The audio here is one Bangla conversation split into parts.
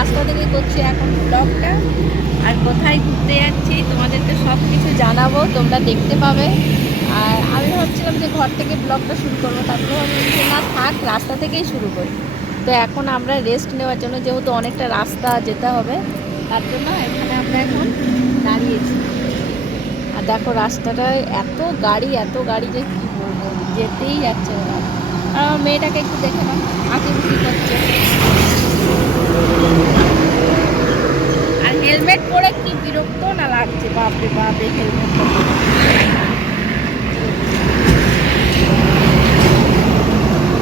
রাস্তা থেকে করছি এখন ব্লগটা। আর কোথায় ঘুরতে যাচ্ছি তোমাদেরকে সব কিছু জানাবো, তোমরা দেখতে পাবে। আর আমি ভাবছিলাম যে ঘর থেকে ব্লগটা শুরু করবো, তারপরে ভাবলাম যে না থাক, রাস্তা থেকেই শুরু করি। তো এখন আমরা রেস্ট নেওয়ার জন্য, যেহেতু অনেকটা রাস্তা যেতে হবে, তার জন্য এখানে আমরা এখন দাঁড়িয়েছি। আর দেখো রাস্তাটায় এত গাড়ি যে কী বলবো, যেতেই যাচ্ছে ওরা। আর আমার মেয়েটাকে একটু দেখে না, আঁকিবুকি করছে। আর হেলমেট পরে কি বিরক্ত না লাগছে, বাপরে বাপ এই হেলমেটটা পরে।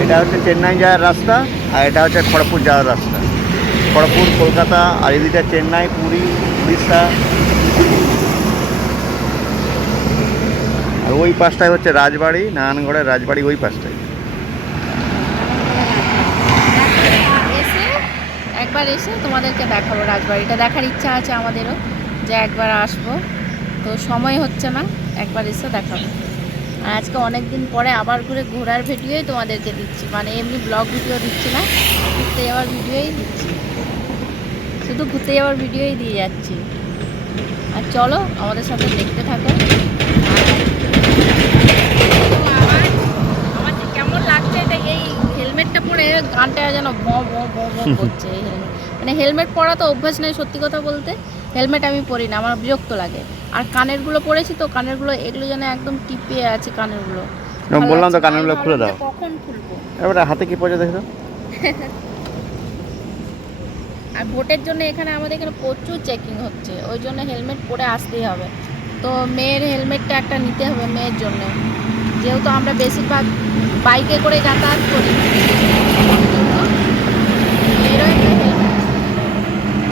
এটা হচ্ছে চেন্নাই যাওয়ার রাস্তা, আর এটা হচ্ছে খড়গপুর যাওয়ার রাস্তা। খড়গপুর কলকাতা, আর এদিকে চেন্নাই, পুরী, উড়িষ্যা। আর ওই পাশটায় হচ্ছে রাজবাড়ি, নারায়ণগড়ের রাজবাড়ি ওই পাশটায়। একবার এসে তোমাদেরকে দেখাবো রাজবাড়িটা, দেখার ইচ্ছা আছে আমাদেরও, যে একবার আসবো, তো সময় হচ্ছে না, একবার এসে দেখাবো। আর আজকে অনেক দিন পরে আবার ঘোরার ভিডিওই তোমাদেরকে দিচ্ছি, মানে এমনি ব্লগ ভিডিও দিচ্ছি না, ঘুরতে যাওয়ার ভিডিওই দিচ্ছি, শুধু ঘুরতে যাওয়ার ভিডিওই দিয়ে যাচ্ছি। আর চলো আমাদের সাথে দেখতে থাকো। আমার যে কেমন লাগছে এটা, এই হেলমেটটা পরে গানটা যেন ভঁ ভঁ ভঁ ভঁ করছে। এই হেলমেট মানে হেলমেট পরা তো অভ্যাস নেই, সত্যি কথা বলতে। হেলমেট আমি পরি না, আমার বিরক্ত লাগে। আর কানেরগুলো পরেছি তো, কানেরগুলো এগুলো যেন একদম টিপে আছে কানেরগুলো। বললাম তো কানেরগুলো খুলে দাও। কখন খুলবো? এবারে হাতে কি পড়ে দেখো। আর ভোটের জন্য এখানে আমাদের এখানে প্রচুর চেকিং হচ্ছে, ওই জন্য হেলমেট পরে আসতেই হবে। তো মেয়ের হেলমেটটা একটা নিতে হবে মেয়ের জন্য, যেহেতু আমরা বেশিরভাগ বাইকে করে যাতায়াত করি।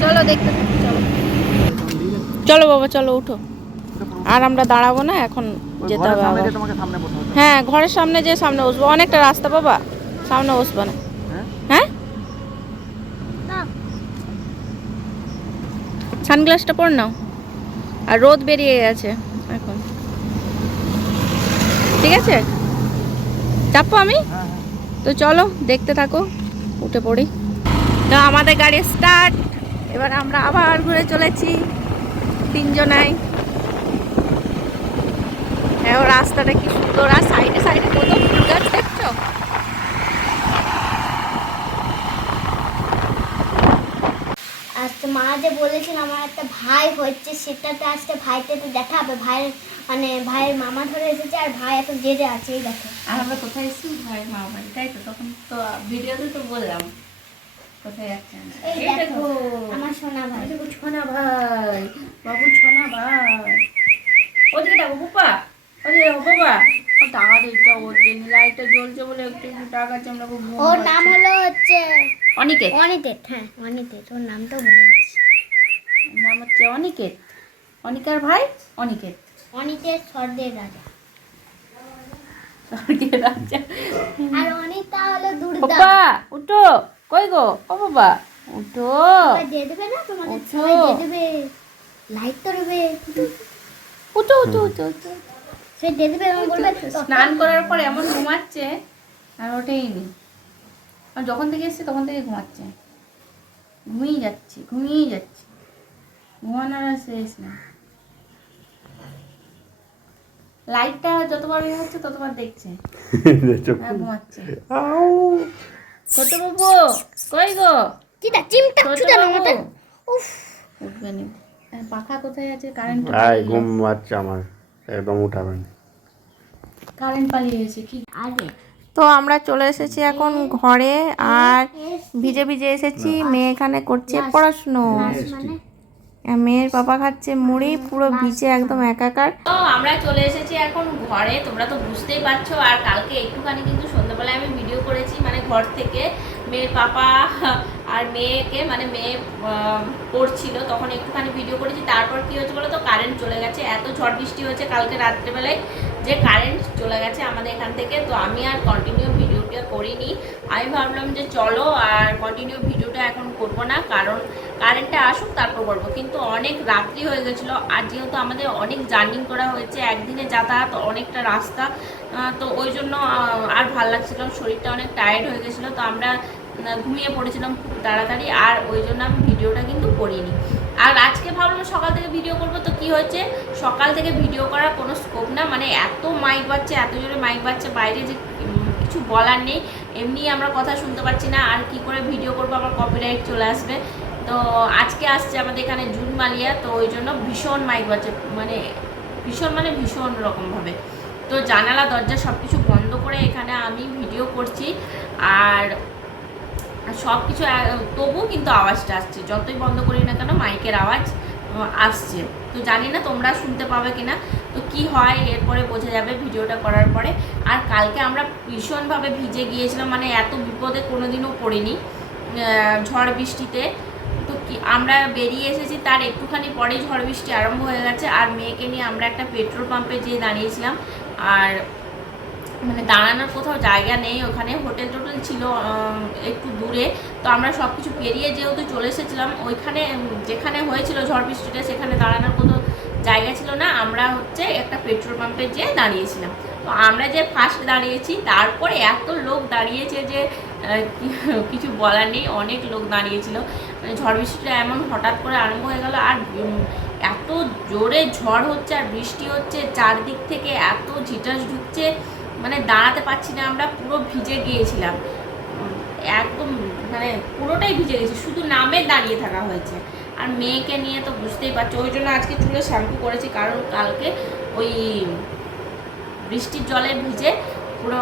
চলো দেখতে থাকি, চলো চলো বাবা, চলো উঠো। আর আমরা দাঁড়াবো না, এখন যেতে হবে আবার। হ্যাঁ, ঘরের সামনে যে সামনে বসবো, অনেকটা রাস্তা বাবা, সামনে বসবো না। হ্যাঁ, সানগ্লাসটা পর নাও। আর রোদ বেরিয়ে গেছে এখন, ঠিক আছে চাপো আমি। তো চলো দেখতে থাকো, উঠে পড়ি। তো আমাদের গাড়ি স্টার্ট, এবার আমরা আবার ঘুরে চলেছি তিনজনাই। হ্যাঁ, রাস্তাটা কি সুন্দর, আর সাইডে সাইডে কত ফুল গাছ দেখছো। আজকে মা যে বলেছিল আমার একটা ভাই হচ্ছে, সেটাতে আজকে ভাইটাতে দেখা হবে। ভাইয়ের মানে ভাইয়ের মামা ধরে এসেছে, আর ভাই এখন জেদে আছে, এই দেখো। আর আমরা কোথায় এসেছি? ভাইয়ের মামা বাড়ি, তাই তো? তখন তো ভিডিওতে তো বললাম কোথায় যাচ্ছেন। এই দেখো আমার সোনা ভাই। সোনা ভাই, বাবু সোনা ভাই। ওদিকে ডাকো বুপা, ওদিকে বাবা টাকা দিতে, ওর জন্য লাইটটা জ্বলছে বলে একটু টাকাচ্ছে। আমরা ওর নাম হলো হচ্ছে অনিকেত। অনিকেত, হ্যাঁ অনিকেত, ওর নামটাও ভুলে যাচ্ছি। নাম হচ্ছে অনিকেত, অনিকার ভাই অনিকেত। অনিকেত স্বর্গের রাজা, স্বর্গের রাজা। আর অনিতা হলো দুর্গা। বাবা উঠো, কই গো ও বাবা উঠো। দিয়ে দেবে না তোমাদের, উঠো। সবাই দিয়ে দেবে, লাইক করবে। উঠো উঠো উঠো উঠো। সে দিয়ে দেবে এবং বলবে স্নান করার পর এমন ঘুমাচ্ছে, আর ওঠেইনি। আর যখন থেকে এসছে তখন থেকে ঘুমাচ্ছে, ঘুমিয়ে যাচ্ছে ঘুমিয়ে যাচ্ছে, ঘুমানোর আর শেষ না। লাইটটা যতবার ইয়ে হচ্ছে ততবার দেখছে, আর ঘুমাচ্ছে। ছোট বাবু কই গো? চিটা চিমটা ছোট ছুটা না বাবু মাথা। উফ, উঠবে নি। পাখা কোথায় আছে? কারেন্ট ঘুম পাচ্ছে আমার, একদম উঠাবেন। কারেন্ট পালিয়ে গেছে কি? আগে তো আমরা চলে এসেছি এখন ঘরে, আর ভিজে ভিজে এসেছি। মেয়ে এখানে করছে পড়াশুনো, মানে আর মেয়ের পাপা খাচ্ছে মুড়ি, পুরো ভিজে একদম একাকার। তো আমরা চলে এসেছি এখন ঘরে, তোমরা তো বুঝতেই পারছো। আর কালকে একটুখানি কিন্তু সন্ধ্যাবেলায় আমি ভিডিও করেছি, মানে ঘর থেকে মেয়ের পাপা আর মেয়েকে, মানে মেয়ে পড়ছিল তখন একটুখানি ভিডিও করেছি। তারপর কি হয়েছে বলো তো, কারেন্ট চলে গেছে। এত ঝড় বৃষ্টি হয়েছে কালকে রাত্রেবেলায় যে কারেন্ট চলে গেছে আমাদের এখান থেকে। তো আমি আর কন্টিনিউ ভিডিওটা করিনি। আমি ভাবলাম যে চলো আর কন্টিনিউ ভিডিওটা এখন করবো না, কারণ কারেন্টটা আসুক তারপর করবো। কিন্তু অনেক রাত্রি হয়ে গেছিলো, আর যেহেতু আমাদের অনেক জার্নি করা হয়েছে, একদিনে যাতায়াত, অনেকটা রাস্তা, তো ওই জন্য আর ভাল লাগছিল, শরীরটা অনেক টায়ার্ড হয়ে গেছিলো। তো আমরা ঘুমিয়ে পড়েছিলাম খুব তাড়াতাড়ি, আর ওই জন্য আমি ভিডিওটা কিন্তু করিনি। আর আজকে ভাবলাম সকাল থেকে ভিডিও করবো, তো কি হয়েছে সকাল থেকে ভিডিও করার কোনো স্কোপ না, মানে এত মাইক বাজছে, এত জোরে মাইক বাজছে বাইরে যে কিছু বলার নেই। এমনি আমরা কথা শুনতে পাচ্ছি না, আর কি করে ভিডিও করবো, আবার কপিরাইট চলে আসবে। তো আজকে আসছে আমাদের এখানে জুন মালিয়া, তো ওই জন্য ভীষণ মাইক বাজছে, মানে ভীষণ রকমভাবে। তো জানালা দরজা সব কিছু বন্ধ করে এখানে আমি ভিডিও করছি, আর সব কিছু তবুও কিন্তু আওয়াজটা আসছে, যতই বন্ধ করি না কেন মাইকের আওয়াজ আসছে। তো জানি না তোমরা শুনতে পাবে কিনা, তো কি হয় এরপরে বোঝা যাবে ভিডিওটা করার পরে। আর কালকে আমরা ভীষণভাবে ভিজে গিয়েছিলাম, মানে এত বিপদে কোনোদিনও পড়িনি ঝড় বৃষ্টিতে। তো কি আমরা বেরিয়ে এসেছি, তার একটুখানি পরেই ঝড় বৃষ্টি আরম্ভ হয়ে গেছে। আর মেয়েকে নিয়ে আমরা একটা পেট্রোল পাম্পে যেয়ে দাঁড়িয়েছিলাম, আর মানে দাঁড়ানোর কোথাও জায়গা নেই, ওখানে হোটেল টোটেল ছিল একটু দূরে। তো আমরা সব কিছু পেরিয়ে যেহেতু চলে এসেছিলাম, ওইখানে যেখানে হয়েছিল ঝড় বৃষ্টিটা সেখানে দাঁড়ানোর কোনো জায়গা ছিল না, আমরা হচ্ছে একটা পেট্রোল পাম্পে যেয়ে দাঁড়িয়েছিলাম। তো আমরা যে ফার্স্ট দাঁড়িয়েছি, তারপরে এত লোক দাঁড়িয়েছে যে কিছু বলার নেই, অনেক লোক দাঁড়িয়েছিল। মানে ঝড় বৃষ্টিটা এমন হঠাৎ করে আরম্ভ হয়ে গেল, আর এত জোরে ঝড় হচ্ছে আর বৃষ্টি হচ্ছে, চারদিক থেকে এত ঝিটাস ঢুকছে, মানে দাঁড়াতে পারছি না, আমরা পুরো ভিজে গিয়েছিলাম একদম, মানে পুরোটাই ভিজে গেছি, শুধু নামে দাঁড়িয়ে থাকা হয়েছে। আর মেয়েকে নিয়ে তো বুঝতেই পারছো, ওই জন্য আজকে চুলে শ্যাম্পু করেছি, কারণ কালকে ওই বৃষ্টির জলে ভিজে পুরো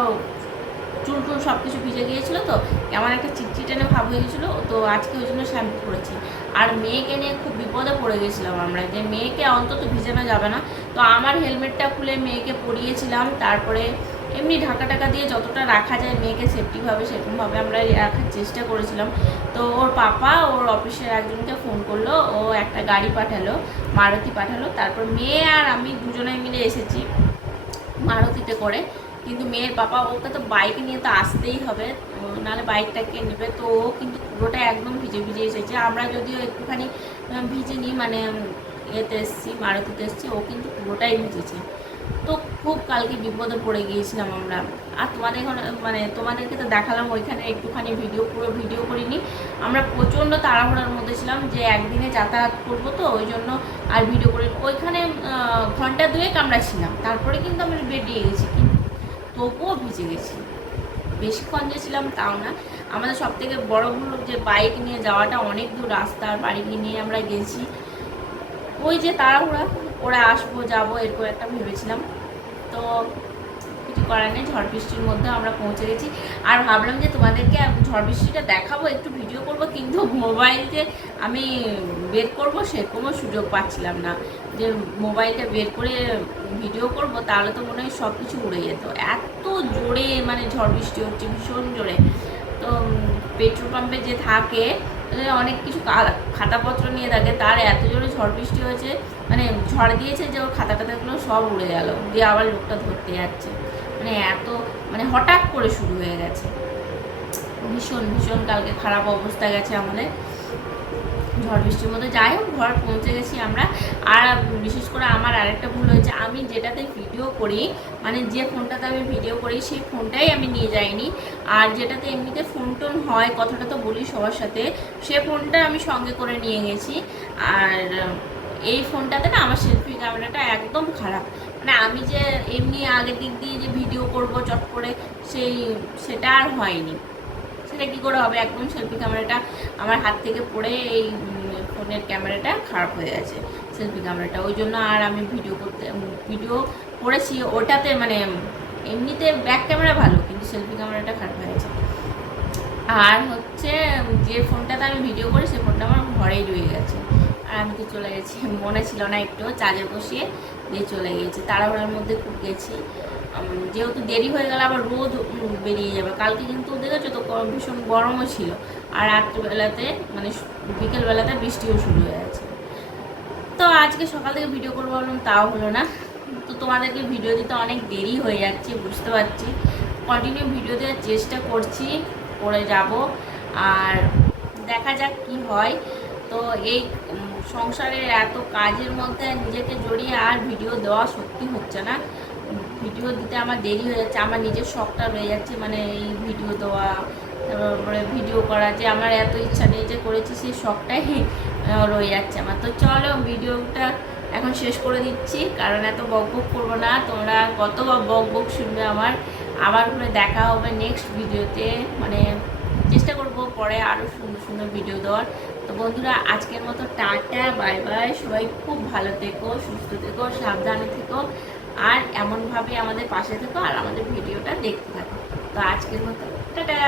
চুল টুল সব কিছু ভিজে গিয়েছিলো, তো কেমন একটা চিটচিটানো ভাব হয়ে গেছিলো, তো আজকে ওই জন্য শ্যাম্পু করেছি। আর মেয়েকে নিয়ে খুব বিপদে পড়ে গেছিলাম আমরা, যে মেয়েকে অন্তত ভিজানো যাবে না। তো আমার হেলমেটটা খুলে মেয়েকে পরিয়েছিলাম, তারপরে এমনি ঢাকা টাকা দিয়ে যতটা রাখা যায় মেয়েকে সেফটিভাবে সেরকমভাবে আমরা রাখার চেষ্টা করেছিলাম। তো ওর পাপা ওর অফিসের একজনকে ফোন করলো, ও একটা গাড়ি পাঠালো, মারুতি পাঠালো, তারপর মেয়ে আর আমি দুজনে মিলে এসেছি মারুতিতে করে। কিন্তু মেয়ের পাপা ওকে তো বাইক নিয়ে তো আসতেই হবে, নাহলে বাইকটাকে নেবে। তো ও কিন্তু পুরোটা একদম ভিজে ভিজে এসেছে, আমরা যদিও একটুখানি ভিজিনি, মানে এতে এসেছি মারুতিতে এসেছি, ও কিন্তু পুরোটাই ভিজেছে। তো খুব কালকে বিপদে পড়ে গিয়েছিলাম আমরা। আর তোমাদেরকে তো দেখালাম ওইখানে একটুখানি ভিডিও, পুরো ভিডিও করিনি, আমরা প্রচণ্ড তাড়াহুড়ার মধ্যে ছিলাম যে একদিনে যাতায়াত করবো, তো ওই জন্য আর ভিডিও করিনি। ওইখানে ঘন্টা দুয়েক আমরা ছিলাম, তারপরে কিন্তু আমরা বেরিয়ে গেছি, কিন্তু তবুও ভিজে গেছি। বেশিক্ষণ যে ছিলাম তাও না। আমাদের সব থেকে বড় ভুল যে বাইক নিয়ে যাওয়াটা, অনেক দূর রাস্তা, আর বাইক নিয়ে আমরা গেছি, ওই যে তাড়াহুড়া করে আসবো যাবো এরকম একটা ভেবেছিলাম। তো কিছু করার নেই, ঝড় বৃষ্টির মধ্যে আমরা পৌঁছে গেছি। আর ভাবলাম যে তোমাদেরকে ঝড় বৃষ্টিটা দেখাবো, একটু ভিডিও করব, কিন্তু মোবাইল যে আমি বের করবো সেরকমও সুযোগ পাচ্ছিলাম না, যে মোবাইলটা বের করে ভিডিও করব, তাহলে তো মনে হয় সব কিছু উড়ে যেত, এত জোরে মানে ঝড় বৃষ্টি হচ্ছে, ভীষণ জোরে। তো পেট্রোল পাম্পে যে থাকে অনেক কিছু খাতাপত্র নিয়ে থাকে, তার এত জোরে ঝড় বৃষ্টি হয়েছে, মানে ঝড় দিয়েছে যে ওর খাতা টাতাগুলো সব উড়ে গেল, দিয়ে আবার লোকটা ধরতে যাচ্ছে, মানে এত মানে হঠাৎ করে শুরু হয়ে গেছে। ভীষণ ভীষণ কালকে খারাপ অবস্থা গেছে আমাদের ঝড় বৃষ্টির মধ্যে। যাই হোক ঘর পৌঁছে গেছি আমরা। আর বিশেষ করে আমার আরেকটা ভুল হয়েছে, আমি যেটাতে ভিডিও করি, মানে যে ফোনটাতে আমি ভিডিও করি সেই ফোনটাই আমি নিয়ে যাইনি, আর যেটাতে এমনিতে ফোন টোন হয় কথাটা তো বলি সবার সাথে, সে ফোনটা আমি সঙ্গে করে নিয়ে গেছি। আর এই ফোনটাতে না আমার সেলফি ক্যামেরাটা একদম খারাপ, মানে আমি যে এমনি আগের দিক দিয়ে যে ভিডিও করব চট করে সেটা আর হয়নি। সেটা কী করে হবে, একদম সেলফি ক্যামেরাটা আমার হাত থেকে পড়ে এই ফোনের ক্যামেরাটা খারাপ হয়ে গেছে, সেলফি ক্যামেরাটা। ওই জন্য আর আমি ভিডিও করেছি ওটাতে, মানে এমনিতে ব্যাক ক্যামেরা ভালো, কিন্তু সেলফি ক্যামেরাটা খারাপ হয়ে গেছে। আর হচ্ছে যে ফোনটাতে আমি ভিডিও করি সেই ফোনটা আমার ঘরেই রয়ে গেছে, আর আমি তো চলে গেছি, মনে ছিল না একটু, চার্জে বসিয়ে দিয়ে চলে গিয়েছি, তাড়াহুড়ার মধ্যে খুব গেছি, যেহেতু দেরি হয়ে গেল আবার রোদ বেরিয়ে যাবে। কালকে কিন্তু দেখেছো তো ভীষণ গরমও ছিল, আর রাত্রিবেলাতে মানে বিকেলবেলাতে বৃষ্টিও শুরু হয়ে গেছে। তো আজকে সকাল থেকে ভিডিও করবো বললাম, তাও হলো না। তো তোমাদেরকে ভিডিও দিতে অনেক দেরি হয়ে যাচ্ছে বুঝতে পারছি, কন্টিনিউ ভিডিও দেওয়ার চেষ্টা করছি, করে যাব, আর দেখা যাক কি হয়। তো এই সংসারের এত কাজের মধ্যে নিজেকে জড়িয়ে আর ভিডিও দেওয়া সত্যি হচ্ছে না, ভিডিও দিতে আমার দেরি হয়ে যাচ্ছে, আমার নিজের শখটা রয়ে যাচ্ছে, মানে এই ভিডিও দেওয়া, তারপরে ভিডিও করা, যে আমার এত ইচ্ছা নেই যে করেছি, সেই শখটাই রয়ে যাচ্ছে আমার। তো চলো ভিডিওটা এখন শেষ করে দিচ্ছি, কারণ এত বক বক করবো না, তোমরা কত বক বক শুনবে আমার। আবার করে দেখা হবে নেক্সট ভিডিওতে, মানে চেষ্টা করব পরে আরও সুন্দর সুন্দর ভিডিও দেওয়ার। তো বন্ধুরা আজকের মতো টাটা, বাই বাই। সবাই খুব ভালো থেকো, সুস্থ থেকো, সাবধানে থেকো, আর এমনভাবে আমাদের পাশে থেকো আর আমাদের ভিডিওটা দেখতে থাকো। তো আজকের মতো টাটা।